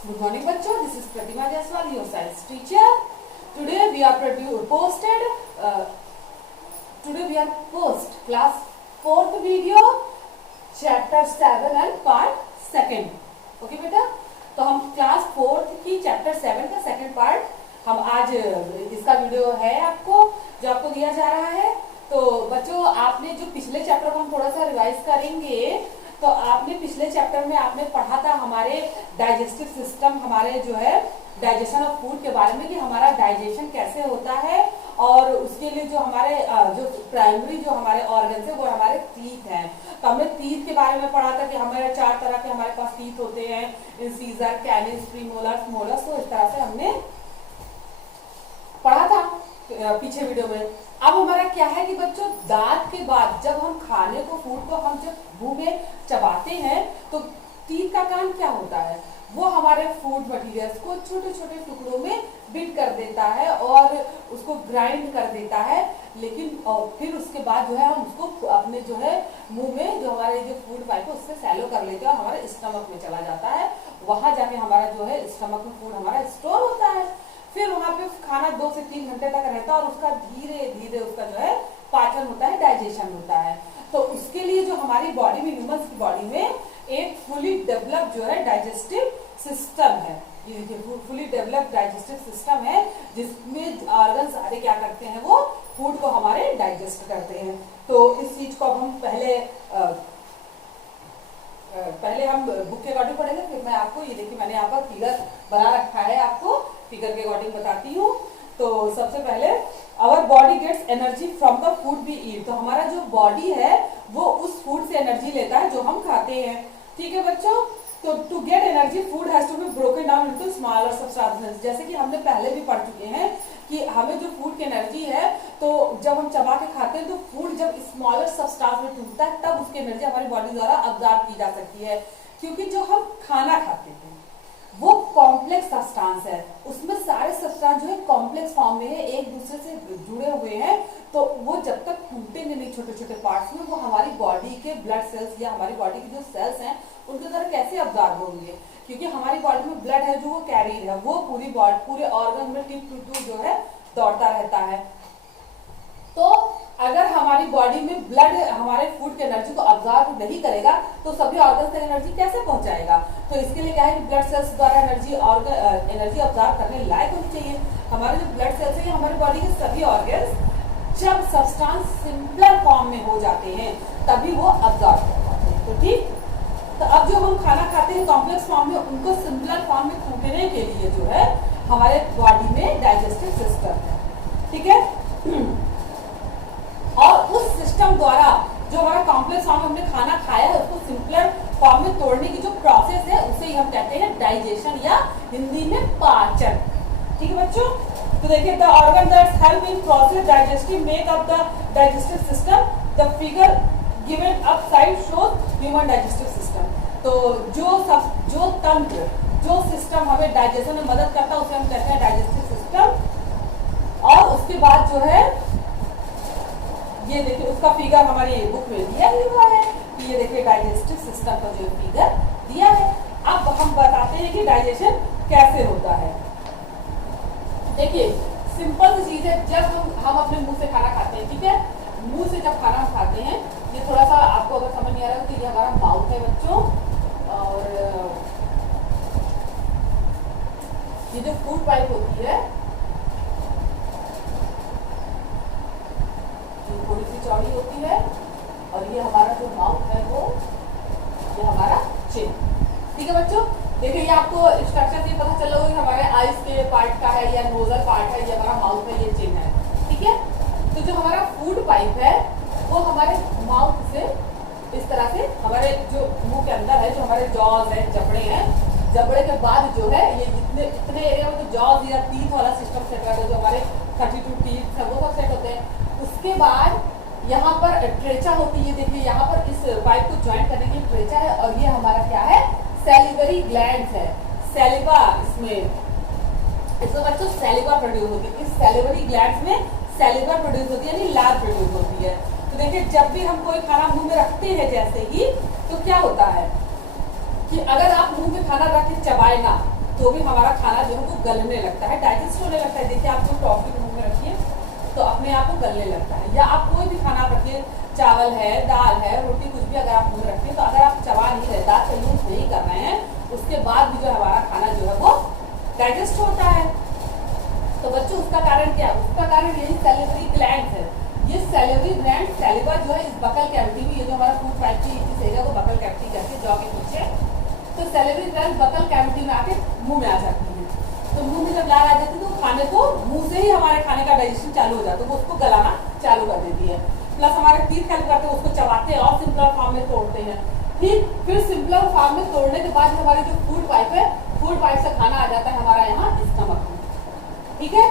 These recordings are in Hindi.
Good morning, bachcho. This is Pratima Jaiswal, your science teacher. Today we are post class 4th video, chapter 7 and part 2. Okay बेटा, तो हम क्लास 4th की चैप्टर 7 का सेकंड पार्ट हम आज इसका वीडियो है आपको जो आपको दिया जा रहा है। तो बच्चों, आपने जो पिछले चैप्टर को हम थोड़ा सा रिवाइज करेंगे। तो आपने पिछले चैप्टर में आपने पढ़ा था हमारे डाइजेस्टिव सिस्टम, हमारे जो है डाइजेशन ऑफ फूड के बारे में कि हमारा डाइजेशन कैसे होता है और उसके लिए जो हमारे जो प्राइमरी जो हमारे ऑर्गन्स है वो हमारे टीथ हैं। तो हमने टीथ के बारे में पढ़ा था कि हमारे 4 तरह के हमारे पास टीथ होते हैं, इंसीजर, कैनिस, प्रीमोलर्स, मोलर्स। तो इस तरह से हमने पढ़ा था पीछे वीडियो में। अब हमारा क्या है कि बच्चों, दांत के बाद जब हम खाने को फूड को हम जब मुंह में चबाते हैं तो टीथ का काम क्या होता है, वो हमारे फूड मटेरियल्स को छोटे छोटे टुकड़ों में बिट कर देता है और उसको ग्राइंड कर देता है। लेकिन फिर उसके बाद जो है हम उसको अपने जो है मुंह में जो हमारे जो फूड पाइप है उससे सैलो कर लेते हैं और हमारे स्टमक में चला जाता है। वहां जाके हमारा जो है स्टमक में फूड हमारा स्टोर होता है। फिर वहां पे खाना 2 से 3 घंटे तक रहता है और उसका धीरे धीरे उसका जो है पाचन होता है, डाइजेशन होता है। तो उसके लिए जो हमारी बॉडी में, ह्यूमंस की बॉडी में एक फुली डेवलप्ड जो है डाइजेस्टिव सिस्टम है। ये देखिए, फुली डेवलप्ड डाइजेस्टिव सिस्टम है जिसमें ऑर्गन सारे क्या करते हैं, वो फूड को हमारे डाइजेस्ट करते हैं। तो इस चीज को अब हम पहले हम बुक के अकॉर्डिंग पढ़ेंगे। फिर मैं आपको ये देखिए मैंने यहाँ पर फिगर बना रखा है, आपको फिगर के अकॉर्डिंग बताती हूँ। तो सबसे पहले our body gets energy from the food we eat. तो हमारा जो बॉडी है वो उस फूड से एनर्जी लेता है जो हम खाते हैं। ठीक है बच्चों, तो to get energy food has to be broken down into smaller substances. जैसे कि हमने पहले भी पढ़ चुके हैं कि हमें जो फूड की एनर्जी है, तो जब हम चबा के खाते हैं तो फूड जब स्मॉलर सब्सटेंस में टूटता है तब उसकी एनर्जी हमारी बॉडी द्वारा अब्जॉर्ब की जा सकती है। क्योंकि जो हम खाना खाते हैं वो कॉम्प्लेक्स सब्सटेंस है, उसमें सारे सब्सटेंस जो है कॉम्प्लेक्स फॉर्म में है, एक दूसरे से जुड़े हुए हैं। तो वो जब तक टूटेंगे नहीं छोटे छोटे पार्ट्स में, वो हमारी बॉडी के ब्लड सेल्स या हमारी बॉडी के जो सेल्स हैं उनके तरह कैसे अब्जॉर्ब होंगे। क्योंकि हमारी बॉडी में ब्लड है जो वो कैरियर है, वो पूरी बॉडी पूरे ऑर्गन में टिप टू जो है दौड़ता रहता है। तो अगर हमारी बॉडी में ब्लड हमारे फूड की एनर्जी को अब्जॉर्ब नहीं करेगा तो सभी ऑर्गन तक एनर्जी कैसे पहुंचाएगा। तो इसके लिए क्या है कि ब्लड सेल्स द्वारा एनर्जी अब्जॉर्ब करने लायक होनी चाहिए। हमारे जो ब्लड सेल्स है हमारी बॉडी के सभी ऑर्गन्स जब सब्सटेंस सिंपलर फॉर्म में हो जाते हैं तभी वो अब्जॉर्ब कर पाते हैं। तो ठीक, तो अब जो हम खाना खाते हैं कॉम्प्लेक्स फॉर्म में, उनको सिंपलर फॉर्म में कूटने के लिए जो है हमारे बॉडी में डाइजेस्टिव सिस्टम है। ठीक है, और उस सिस्टम द्वारा जो हमारा कॉम्प्लेक्स फॉर्म में हमने खाना खाया है उसको सिंपलर फॉर्म में तोड़ने की जो प्रोसेस है उसे ही हम कहते हैं डाइजेशन या हिंदी में पाचन। ठीक है बच्चों, तो देखिए the organ that's help in process digestive make up the digestive system. The figure given up side shows human digestive system. तो जो तंत्र जो सिस्टम हमें डाइजेशन में मदद करता है उसे हम कहते हैं डाइजेस्टिव सिस्टम। और उसके बाद जो है ये देखिए उसका फिगर हमारी बुक में दिया हुआ है कि ये देखिए डाइजेस्टिव सिस्टम का जो फिगर दिया है। अब हम बताते हैं कि डाइजेशन कैसे होता है। देखिए सिंपल सी चीज है, जब हम अपने मुंह से खाना खाते हैं, ठीक है, मुंह से जब खाना खाते हैं, ये थोड़ा सा आपको अगर समझ नहीं आ रहा तो ये हमारा माउथ है बच्चों, और ये जो फूड पाइप होती है थोड़ी सी चौड़ी होती है, और ये हमारा जो माउथ है वो ये हमारा चिन। ठीक है बच्चों, देखिए ये आपको स्ट्रक्चर से पता चल रहा होगा कि हमारे आईज के पार्ट का है या नोजल पार्ट है, ये हमारा माउथ है, ये चिन है। ठीक है, तो जो हमारा फूड पाइप है वो हमारे माउथ से इस तरह से हमारे जो मुंह के अंदर है, जो हमारे जॉज है, जबड़े हैं, जबड़े के बाद जो है ये इतने एरिया में तो जॉज या टीथ वाला सिस्टम सेट रहता है, जो हमारे 32 टीथ है वो सब सेट होते हैं। उसके बाद यहाँ पर ट्रेचा होती है, देखिए यहाँ पर इस पाइप को ज्वाइन करने के लिए ट्रेचा है, और ये हमारा क्या है, सैलिवरी ग्लैंड्स है। सैलिवा इसमें बच्चों सैलिवा प्रोड्यूस होती है। इस सैलिवरी ग्लैंड्स में सैलिवा प्रोड्यूस होती है यानी लार प्रोड्यूस होती है। तो देखिए जब भी हम कोई खाना मुंह में रखते हैं जैसे ही, तो क्या होता है कि अगर आप मुंह में खाना रख के चबाए ना तो भी हमारा खाना जो है वो गलने लगता है, डाइजेस्ट होने लगता है। देखिए आप कोई टॉफी मुंह में रखिए तो अपने आप को गलने लगता है, या आप कोई भी खाना आप रखिए, चावल है, दाल है, रोटी, कुछ भी अगर आप मुंह में रखिए तो अगर आप चबा नहीं रहे, दांत का यूज नहीं कर रहे हैं, उसके बाद भी जो हमारा खाना जो है वो डाइजेस्ट होता है। तो बच्चों उसका कारण क्या है? उसका कारण यही सैलिवरी ग्लैंड है। ये सैलिवरी ग्लैंड सैलिवा जो है इस बकल कैविटी में, ये जो हमारा फूड पाइप की एरिया को बकल कैविटी कहते हैं, जॉ के पीछे, तो सैलिवरी ग्लैंड बकल कैविटी में आके मुंह में आ जाती है। तो मुंह में जब लार आ जाती है तो खाने को मुंह से ही हमारे खाने का डाइजेशन चालू हो जाता है, तो उसको गलाना चालू कर देती है। प्लस हमारे टीथ हेल्प करते हैं, उसको चबाते हैं और सिंपलर फॉर्म में तोड़ते हैं। ठीक, फिर सिंपलर फॉर्म में तोड़ने के बाद हमारी जो फूड पाइप है, फूड पाइप से खाना आ जाता है हमारा यहाँ स्टमक में। ठीक है,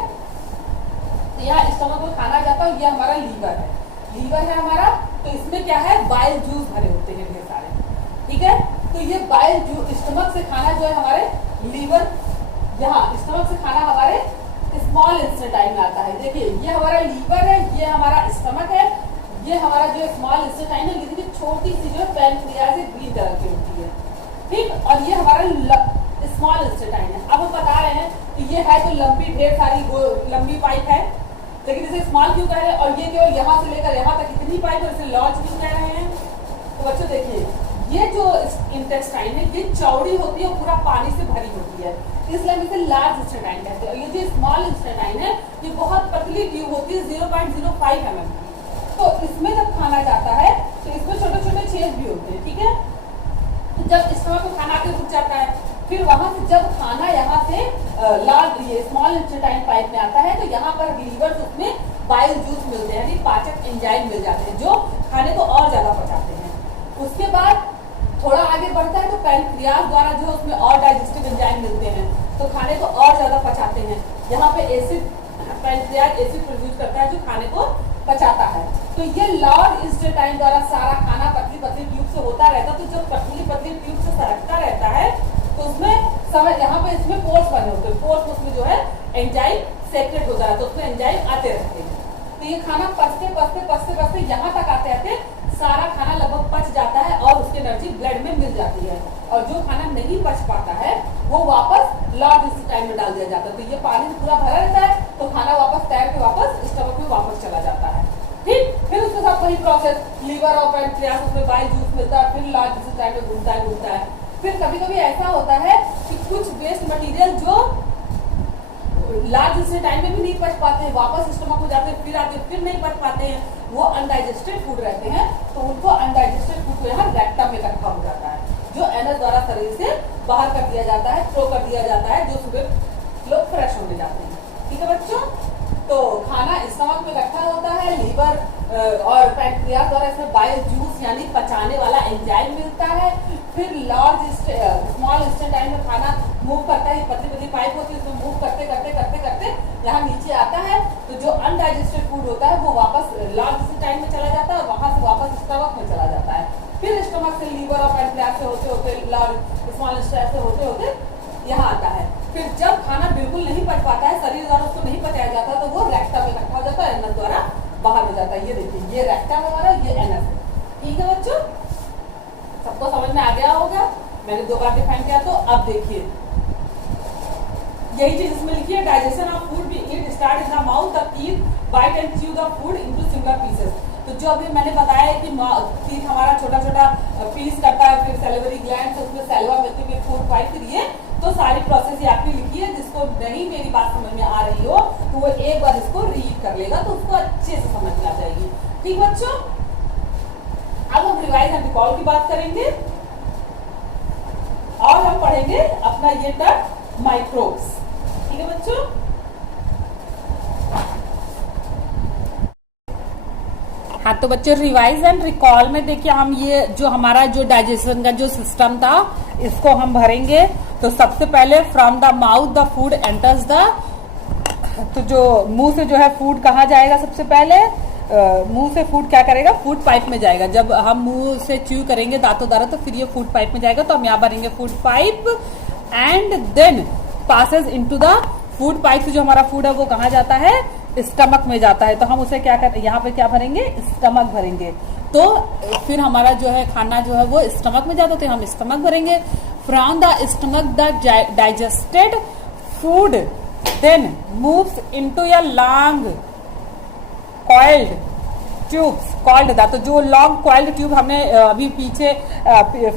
तो यहाँ स्टमक में खाना आ जाता है। ये हमारा लीवर है, लीवर है हमारा, तो इसमें क्या है, बाइल जूस भरे होते हैं ढेर सारे। ठीक है, तो ये बाइल जूस, स्टमक से खाना जो है हमारे लीवर, यहाँ स्टमक से खाना हमारे स्मॉल इंटेस्टाइन में आता है। देखिए ये हमारा लीवर है, ये हमारा स्टमक है, ये हमारा जो स्मॉल इंटेस्टाइन है, ये छोटी सी जो पैनक्रियाज ग्रीन कलर की होती है। ठीक, और ये हमारा स्मॉल इंटेस्टाइन है। अब हम बता रहे हैं कि ये है तो लंबी, ढेर सारी लंबी पाइप है, लेकिन इसे स्मॉल क्यों कह रहे हैं, और ये केवल यहाँ से लेकर यहाँ तक इतनी पाइप है, इसे लार्ज क्यों कह रहे हैं? तो बच्चों देखिए ये जो इंटेस्टाइन है ये चौड़ी होती है और पूरा पानी से भरी होती है, इसलिए हम इसे लार्ज इंटेस्टाइन कहते हैं। ये जो स्मॉल इंटेस्टाइन है ये बहुत पतली ट्यूब होती है, 0.05 mm की। तो इसमें जब खाना जाता है तो इसमें छोटे छोटे छेद भी होते हैं। ठीक है, तो जब स्टमक को खाना आके रुक जाता है, फिर वहां से जब खाना यहाँ से लार्ज ये स्मॉल इंटेस्टाइन पाइप में आता है, तो यहाँ पर लीवर उसमें बाइल जूस मिलते हैं, यानी पाचक एंजाइम मिल जाते हैं जो खाने को और ज्यादा पचाते हैं। उसके बाद थोड़ा आगे बढ़ता है तो पैनक्रियाज द्वारा जो उसमें और डाइजेस्टिव एंजाइम मिलते हैं, तो खाने को और ज्यादा पचाते हैं। यहाँ पे एसिड, पैनक्रियाज एसिड प्रोड्यूस करता है जो खाने को पचाता है। तो ये लार्ज इंटेस्टाइन द्वारा सारा खाना पतली पतली ट्यूब से होता रहता है। तो जब पतली पतली ट्यूब से सरकता रहता है तो उसमें समय, यहाँ पे इसमें पोर्स बने होते हैं, पोर्स उसमें जो है एंजाइम सेक्रेट होता है, तो उसमें एंजाइम आते रहते हैं। तो ये खाना पचते पचते पचते पचते यहाँ तक आते आते सारा खाना लगभग पच जाता है और उसकी एनर्जी ब्लड में मिल जाती है, और जो खाना नहीं पच पाता है वो वापस लार्ज इंटेस्टाइन में डाल दिया जाता है। तो ये पानी से पूरा भरा रहता है, तो खाना वापस तैर के वापस स्टमक में वापस चला जाता है। ठीक, फिर उसके साथ वही प्रोसेस, लीवर और पैनक्रियाज उसमें बाइल जूस मिलता है, फिर लार्ज इंटेस्टाइन में घूमता है। फिर कभी कभी ऐसा होता है कि कुछ वेस्ट मटेरियल जो लार्ज इंटेस्टाइन में भी नहीं पच पाते हैं, वापस स्टमक में जाते हैं, फिर आते फिर नहीं पच पाते हैं, वो अनडाइजेस्टेड फूड रहते हैं, तो उनको अनडाइजेस्टेड फूड को यहाँ रेक्टम में इकट्ठा हो जाता है, जो एनस द्वारा शरीर से बाहर कर दिया जाता है, थ्रो कर दिया जाता है, जो सुबह लोग फ्रेश होने जाते हैं। ठीक है बच्चों, तो खाना स्टमक में इकट्ठा होता है, लीवर और पैनक्रियाज द्वारा इसमें बाइल जूस यानी पचाने वाला एंजाइम मिलता है। फिर लार्ज स्मॉल इंटेस्टाइन में खाना मूव करता है, पतली पतली पाइप होती है, उसमें मूव करते करते करते करते यहाँ नीचे आता है, तो जो अनडाइजेस्टेड फूड होता है वो वापस लार्ज इंटेस्टाइन में चला जाता है और वहां से वापस स्टमक में चला जाता है। फिर स्टमक से लीवर और पैनक्रियाज से होते होते लार्ज स्मॉल इंटेस्टाइन से होते होते यहाँ आता है। फिर जब खाना बिल्कुल नहीं पच पाता है, शरीर द्वारा उसको नहीं पचाया जाता, तो वो रेक्टम में इकट्ठा हो जाता है, एनस द्वारा बाहर हो जाता है। ये देखिए ये रेक्टम है हमारा, ये एनस है। ठीक है बच्चों, सबको समझ में आ गया होगा, मैंने 2 बार डिफाइन किया। तो अब देखिए यही चीज इसमें लिखी है, digestion of food be it start in the mouth, the teeth bite and chew the food into single pieces. तो जो अभी मैंने बताया है कि टीथ हमारा छोटा छोटा पीस करता है, फिर सैलिवरी ग्लैंड से उसमें सैलिवा मिलती है, फिर फूड पाइप, फिर ये तो सारी प्रोसेस ये आपकी लिखी है। जिसको नहीं मेरी बात समझ में आ रही हो तो वो एक बार इसको रीड कर लेगा तो उसको अच्छे से समझ में आ जाएगी। ठीक बच्चों, अब हम रिवाइज एंड रिकॉल की बात करेंगे और हम पढ़ेंगे अपना ये टर्म माइक्रोब्स। ठीक है बच्चों, हाँ तो बच्चों रिवाइज एंड रिकॉल में देखिए हम ये जो हमारा जो डाइजेशन का जो सिस्टम था इसको हम भरेंगे। तो सबसे पहले from the mouth the food enters the, तो जो मुंह से जो है फूड कहाँ जाएगा, सबसे पहले मुंह से फूड क्या करेगा, फूड पाइप में जाएगा। जब हम मुंह से च्यू करेंगे दांतों द्वारा तो फिर ये फूड पाइप में जाएगा, तो हम यहाँ भरेंगे food pipe and then passes into the food pipe से जो हमारा फूड है वो कहाँ जाता है, स्टमक में जाता है। तो हम उसे क्या कर, यहाँ पे क्या भरेंगे, स्टमक भरेंगे। तो फिर हमारा जो है खाना जो है वो स्टमक में जाता है, तो हम स्टमक भरेंगे। From the stomach the digested food then moves into a long coiled tubes called था। तो जो लॉन्ग कॉइल्ड ट्यूब हमने अभी पीछे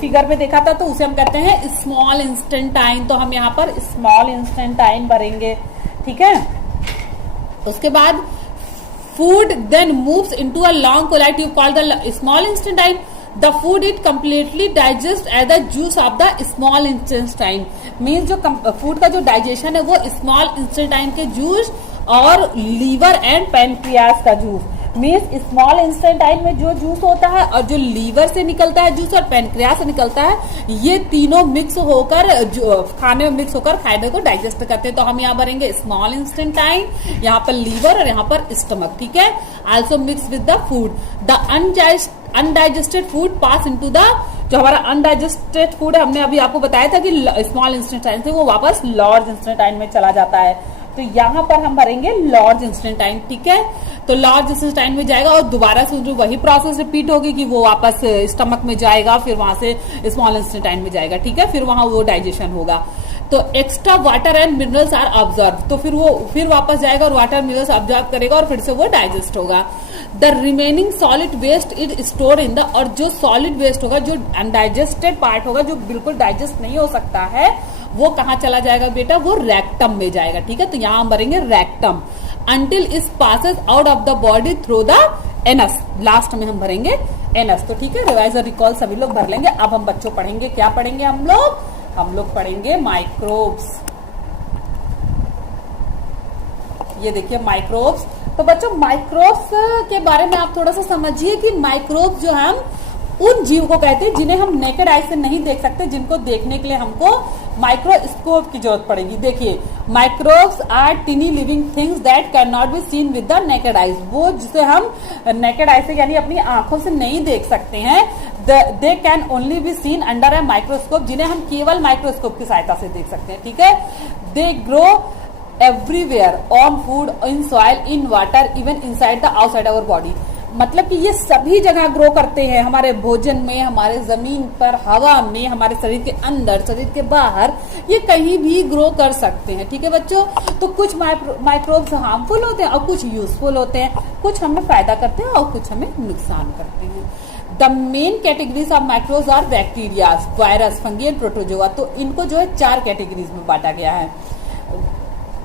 फिगर में देखा था, तो उसे हम कहते हैं स्मॉल इंस्टेंटाइन। तो हम यहाँ पर स्मॉल इंस्टेंटाइन भरेंगे, ठीक है। उसके बाद food then moves into a long coiled tube called the small intestine. The food it completely digest as the juice of the small intestine. Means जो फूड का जो डाइजेशन है वो स्मॉल इंस्टेंटाइन के जूस और लीवर एंड पैनक्रियास का जूस। मीन्स स्मॉल इंस्टेंटाइन में जो जूस होता है और जो लीवर से निकलता है जूस और पैनक्रियास से निकलता है, ये तीनों मिक्स होकर खाने में मिक्स होकर खाने को डाइजेस्ट करते हैं। तो हम यहाँ भरेंगे स्मॉल इंस्टेंटाइन, यहाँ पर लीवर और यहाँ पर स्टमक, ठीक है। Also mix with the food. The undigested food pass into the, जो हमारा अनडाइजेस्टेड फूड है, हमने अभी आपको बताया था कि स्मॉल इंस्टेंटाइन से वो वापस लार्ज इंस्टेंटाइन में चला जाता है। तो यहाँ पर हम भरेंगे लार्ज इंस्टेंटाइन, ठीक है। तो लार्ज इंस्टेंटाइन में जाएगा और दोबारा से जो वही प्रोसेस रिपीट होगी कि वो वापस स्टमक में जाएगा, फिर वहां से स्मॉल इंस्टेंटाइन में जाएगा, ठीक है। फिर वहां वो डाइजेशन होगा। तो extra water and minerals are observe, तो फिर वो फिर वापस जाएगा और वाटर मिनरल्स ऑब्जर्व करेगा और फिर से वो डाइजेस्ट होगा। The remaining solid waste is store in the, और जो सॉलिड वेस्ट होगा, जो अनडाइजेस्टेड पार्ट होगा, जो बिल्कुल डाइजेस्ट नहीं हो सकता है, वो कहाँ चला जाएगा बेटा? वो रेक्टम में जाएगा, ठीक है। तो यहां हम भरेंगे rectum. Until it passes out of the body through the anus, last में हम भरेंगे एनस। तो ठीक है, रिवाइज और रिकॉल सभी लोग भर लेंगे। अब हम बच्चों पढ़ेंगे, क्या पढ़ेंगे हम लोग पढ़ेंगे माइक्रोब्स। ये देखिए माइक्रोब्स। तो बच्चों माइक्रोब्स के बारे में आप थोड़ा सा समझिए कि माइक्रोब्स जो हम उन जीव को कहते हैं जिन्हें हम नेकेड आई से नहीं देख सकते, जिनको देखने के लिए हमको माइक्रोस्कोप की जरूरत पड़ेगी। देखिए, microbes are tiny living things that can not be seen with the naked eyes. वो जिसे हम नेकेड आई से यानी अपनी आंखों से नहीं देख सकते हैं, they can only be seen under a microscope, जिन्हें हम केवल माइक्रोस्कोप की सहायता से देख सकते हैं, ठीक है। They grow everywhere on food, in soil, in water, even inside the outside our body. मतलब कि ये सभी जगह ग्रो करते हैं, हमारे भोजन में, हमारे जमीन पर, हवा में, हमारे शरीर के अंदर, शरीर के बाहर, ये कहीं भी ग्रो कर सकते हैं, ठीक है बच्चों। तो कुछ माइक्रोब्स हार्मफुल होते हैं और कुछ यूजफुल होते हैं, कुछ हमें फायदा करते हैं और कुछ हमें नुकसान करते हैं। The main categories of microbes are bacteria, virus, fungi and protozoa. तो इनको जो है 4 कैटेगरीज में बांटा गया है,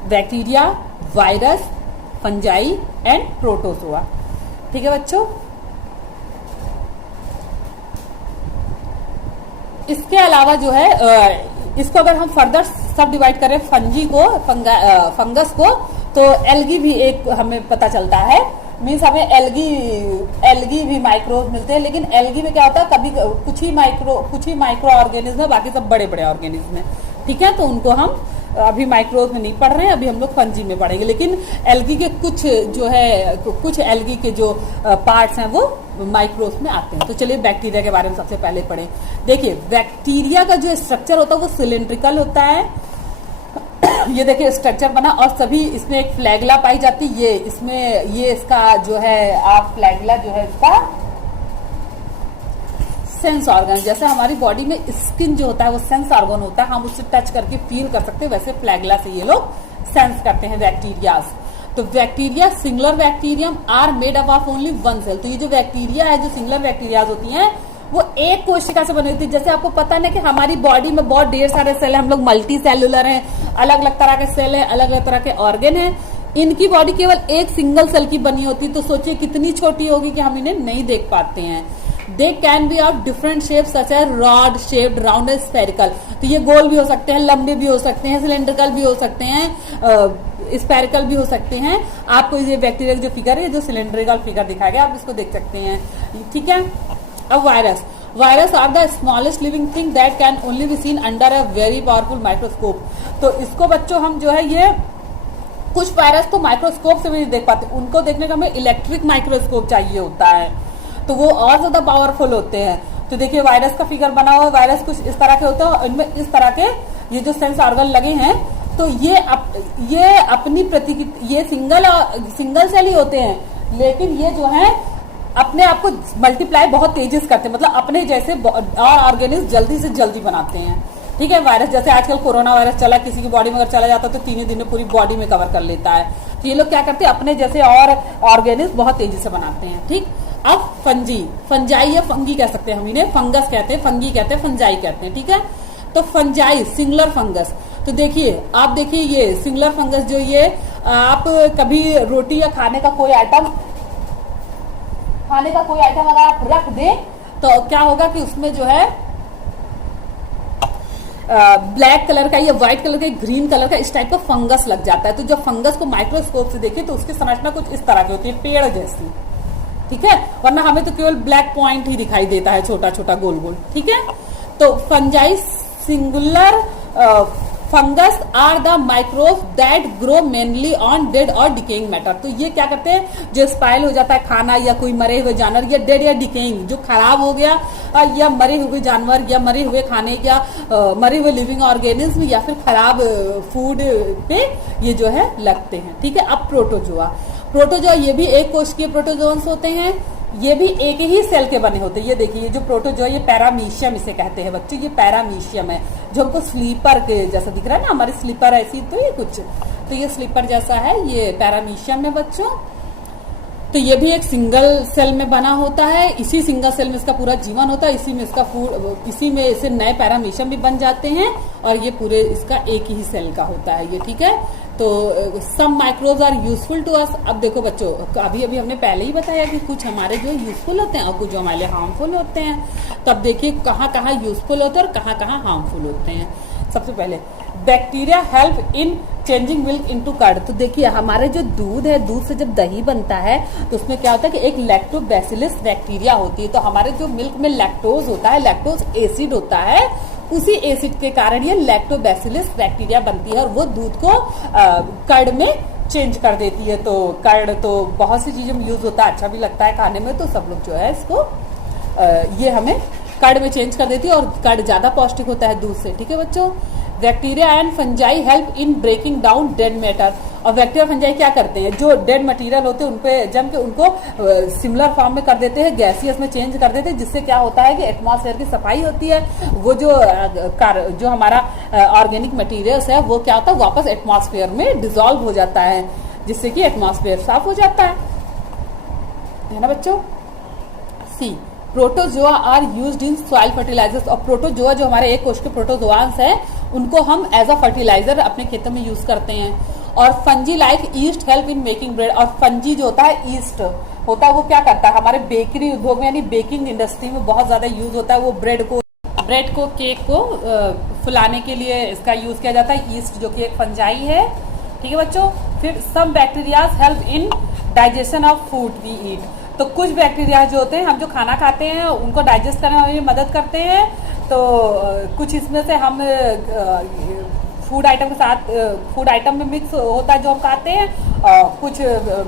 bacteria, virus, fungi and protozoa, ठीक है बच्चों। इसके अलावा जो है इसको अगर हम फर्दर सब डिवाइड करें, फंजी को, फंगस को, तो एल्गी भी एक हमें पता चलता है। मीन्स हमें एल्गी भी माइक्रोब मिलते हैं, लेकिन एल्गी में क्या होता है, कभी कुछ ही माइक्रो ऑर्गेनिज्म है, बाकी सब बड़े बड़े ऑर्गेनिज्म है, ठीक है। तो उनको हम अभी माइक्रोब में नहीं पढ़ रहे हैं, अभी हम लोग फंजी में पढ़ेंगे। लेकिन एल्गी के कुछ एल्गी के जो पार्ट्स हैं वो माइक्रोब्स में आते हैं। तो चलिए बैक्टीरिया के बारे में सबसे पहले पढ़ें। देखिए, बैक्टीरिया का जो स्ट्रक्चर होता है वो सिलिंड्रिकल होता है। ये देखिए स्ट्रक्चर बना, और सभी इसमें एक फ्लैगला पाई जाती है। ये इसका जो है आप फ्लैगला जो है इसका सेंस ऑर्गन, जैसे हमारी बॉडी में स्किन जो होता है वो सेंस ऑर्गन होता है, हम उससे टच करके फील कर सकते हैं, वैसे फ्लैगला से ये लोग सेंस करते हैं बैक्टीरियाज। तो bacteria singular bacterium are made up of only one cell. तो ये जो बैक्टीरिया है, जो सिंगुलर बैक्टीरियाज होती हैं, वो एक कोशिका से बनी होती है। जैसे आपको पता ना कि हमारी बॉडी में बहुत ढेर सारे सेल हैं, हम लोग मल्टी सेलुलर हैं, अलग अलग तरह के सेल हैं, अलग अलग तरह के ऑर्गन हैं। इनकी बॉडी केवल एक सिंगल सेल की बनी होती है, तो सोचिए कितनी छोटी होगी कि हम इन्हें नहीं देख पाते हैं। They can be of different shape such as rod shaped, round, spherical. तो ये गोल भी हो सकते हैं, लंबे भी हो सकते हैं, सिलेंड्रिकल भी हो सकते हैं, स्फेरिकल भी हो सकते हैं। आपको ये बैक्टीरिया जो फिगर है, जो सिलेंड्रिकल फिगर दिखाया गया, आप इसको देख सकते हैं, ठीक है। अब virus are the smallest living thing that can only be seen under a very powerful microscope. तो इसको बच्चों हम जो है, ये कुछ वायरस तो माइक्रोस्कोप से भी नहीं देख पाते, उनको देखने का हमें इलेक्ट्रिक माइक्रोस्कोप चाहिए होता है, तो वो और ज्यादा पावरफुल होते हैं। तो देखिए वायरस का फिगर बना हुआ है, वायरस कुछ इस तरह के होते हैं, और इनमें इस तरह के ये जो सेंस ऑर्गन लगे हैं, तो ये अपनी ये सिंगल सेल ही होते हैं, लेकिन ये जो है अपने आप को मल्टीप्लाई बहुत तेजी से करते हैं, मतलब अपने जैसे और ऑर्गेनिज्म जल्दी से जल्दी बनाते हैं, ठीक है। वायरस जैसे आजकल कोरोना वायरस चला, किसी की बॉडी में अगर चला जाता है तो 3 ही दिन में पूरी बॉडी में कवर कर लेता है। तो ये लोग क्या करते हैं, अपने जैसे और ऑर्गेनिज्म बहुत तेजी से बनाते हैं। ठीक। अब फंजाई या फंगी कह सकते हैं हम इन्हें, फंगस कहते हैं, फंगी कहते हैं, फंजाई कहते हैं। ठीक है। तो फंजाई सिंगुलर फंगस, तो देखिए आप देखिए ये सिंगुलर फंगस जो ये आप कभी रोटी या खाने का कोई आइटम अगर आप रख दें तो क्या होगा कि उसमें जो है ब्लैक कलर का या व्हाइट कलर का, ग्रीन कलर का इस टाइप का फंगस लग जाता है। तो जब फंगस को माइक्रोस्कोप से देखें तो उसकी संरचना कुछ इस तरह की होती है, पेड़ जैसी। ठीक है। वरना हमें तो केवल ब्लैक पॉइंट ही दिखाई देता है, छोटा छोटा गोल गोल। ठीक है। तो fungi singular fungus are the microbes that grow mainly on dead और डिकेइंग मैटर। तो ये क्या करते हैं, जो स्पाइल हो जाता है खाना या कोई मरे हुए जानवर, या डेड या डिकेइंग जो खराब हो गया, या मरे हुए जानवर या मरे हुए खाने या मरे हुए लिविंग ऑर्गेनिज्म या फिर खराब फूड पे ये जो है लगते हैं। ठीक है। अब प्रोटोजोआ ये भी एक कोशिकीय प्रोटोजोन्स होते हैं, ये भी एक ही सेल के बने होते हैं। ये देखिए ये जो प्रोटोजोआ, ये पैरामीशियम इसे कहते हैं बच्चों, ये पैरामीशियम है जो हमको स्लीपर के जैसा दिख रहा है ना, हमारी स्लीपर ऐसी तो ये कुछ, तो ये स्लीपर जैसा है, ये पैरामीशियम है बच्चों। तो ये भी एक सिंगल सेल में बना होता है, इसी सिंगल सेल में इसका पूरा जीवन होता है, इसी में इसका इसी में इसे नए पैरामीशियम भी बन जाते हैं और ये पूरे इसका एक ही सेल का होता है ये। ठीक है। तो some microbes are useful to us. अब देखो बच्चों, अभी हमने पहले ही बताया कि कुछ हमारे जो यूजफुल होते हैं और कुछ जो हमारे लिए हार्मफुल होते हैं। तब देखिए कहाँ कहाँ यूजफुल होते हैं और कहाँ कहाँ हार्मफुल होते हैं। सबसे पहले bacteria help in changing milk into curd. तो देखिए हमारे जो दूध है, दूध से जब दही बनता है तो उसमें क्या होता है कि एक लैक्टोबैसिलस बैक्टीरिया होती है। तो हमारे जो मिल्क में लैक्टोज होता है, लैक्टोज एसिड होता है, उसी एसिड के कारण ये लैक्टोबैसिलस बैक्टीरिया बनती है और वो दूध को कर्ड में चेंज कर देती है। तो कर्ड तो बहुत सी चीजों में यूज होता है, अच्छा भी लगता है खाने में, तो सब लोग जो है इसको ये हमें कर्ड में चेंज कर देती है और कर्ड ज्यादा पौष्टिक होता है दूध से। ठीक है बच्चों। Bacteria and fungi help in breaking down dead matter. और बैक्टीरिया फंजाई क्या करते हैं, जो डेड मटेरियल होते हैं उनपे जम के उनको सिमिलर फॉर्म में कर देते हैं, गैसियस में चेंज कर देते हैं, जिससे क्या होता है कि एटमॉस्फेयर की सफाई होती है। वो जो हमारा ऑर्गेनिक मटेरियल्स है वो क्या होता है, वापस एटमॉस्फेयर में डिसॉल्व हो जाता है, जिससे कि एटमॉस्फेयर साफ हो जाता है ना बच्चों। See protozoa are used in soil fertilisers. और प्रोटोजोआ जो हमारे एक कोश के प्रोटोजोआंस है उनको हम एज अ फर्टिलाइजर अपने खेतों में यूज करते हैं। और fungi like east help in making bread. और फंजी जो होता है, ईस्ट होता है, वो क्या करता है, हमारे बेकरी उद्योग में यानी बेकिंग इंडस्ट्री में बहुत ज्यादा यूज होता है। वो ब्रेड को केक को फुलाने के लिए इसका यूज किया जाता है, ईस्ट जो कि एक फंजाई है। ठीक है बच्चों। फिर some bacterias help in digestion of food we eat. तो कुछ बैक्टीरिया जो होते हैं, हम जो खाना खाते हैं उनको डाइजेस्ट करने में मदद करते हैं। तो कुछ इसमें से हम फूड आइटम के साथ फूड आइटम में मिक्स होता है जो हम खाते हैं, और कुछ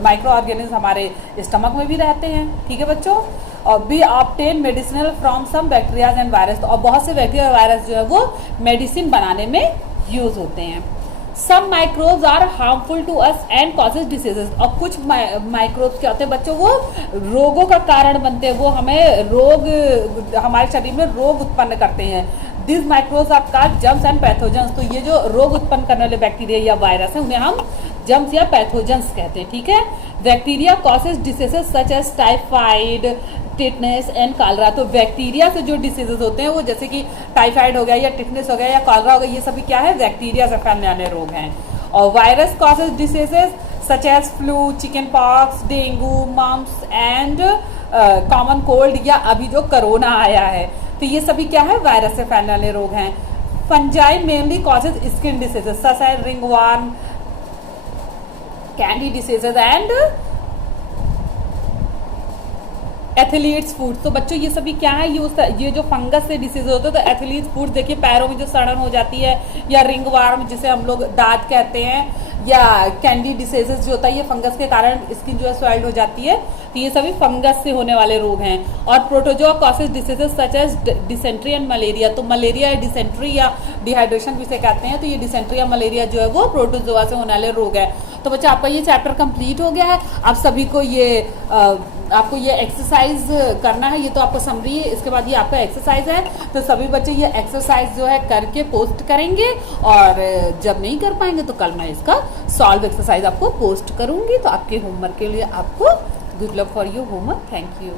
माइक्रो ऑर्गेनिज्म हमारे स्टमक में भी रहते हैं। ठीक है बच्चों। और be obtain medicinal from some bacterias and virus. और बहुत से बैक्टीरिया वायरस जो है वो मेडिसिन बनाने में यूज होते हैं। Some microbes are harmful to us and causes diseases. और कुछ माइक्रोब्स क्या होते हैं बच्चों, वो रोगों का कारण बनते हैं, वो हमें रोग, हमारे शरीर में रोग उत्पन्न करते हैं। This microbes are called germs and pathogens. तो ये जो रोग उत्पन्न करने वाले बैक्टीरिया या वायरस है उन्हें हम जर्म्स या पैथोजेंस कहते हैं। ठीक है। Bacteria causes diseases such as typhoid, tetanus and cholera. तो बैक्टीरिया से जो डिसीजेज होते हैं वो जैसे कि टाइफाइड हो गया या टिटनेस हो गया या कॉलरा हो गया, ये सभी क्या है, बैक्टीरिया से फैलने वाले रोग हैं। और virus causes diseases such as flu, chicken pox, dengue, mumps and common cold, या अभी जो कोरोना आया है, तो ये सभी क्या है, वायरस से फैलने वाले रोग हैं। Fungi mainly causes skin diseases such as ringworm, candy diseases and athlete's food. तो बच्चों ये सभी क्या है, ये जो फंगस से डिसीज होते हैं, तो एथलीट्स फूड देखिए पैरों में जो सड़न हो जाती है, या रिंगवर्म जिसे हम लोग दांत कहते हैं, या कैंडी डिसीजेस जो होता है ये फंगस के कारण स्किन जो है स्वेल्ड हो जाती है। तो ये सभी फंगस से होने वाले रोग हैं। और protozoa causes diseases such as dysentery and malaria. तो मलेरिया या डिसेंट्री या डिहाइड्रेशन भी इसे कहते हैं, तो ये डिसेंट्री या मलेरिया जो है वो प्रोटोजोआ से होने वाले रोग है। तो बच्चा आपका ये चैप्टर कंप्लीट हो गया है। आप सभी को ये आपको ये एक्सरसाइज करना है। ये तो आपको समरी है, इसके बाद ये आपका एक्सरसाइज है। तो सभी बच्चे ये एक्सरसाइज जो है करके पोस्ट करेंगे, और जब नहीं कर पाएंगे तो कल मैं इसका सॉल्व एक्सरसाइज आपको पोस्ट करूंगी। तो आपके होमवर्क के लिए आपको good luck for your homework. Thank you.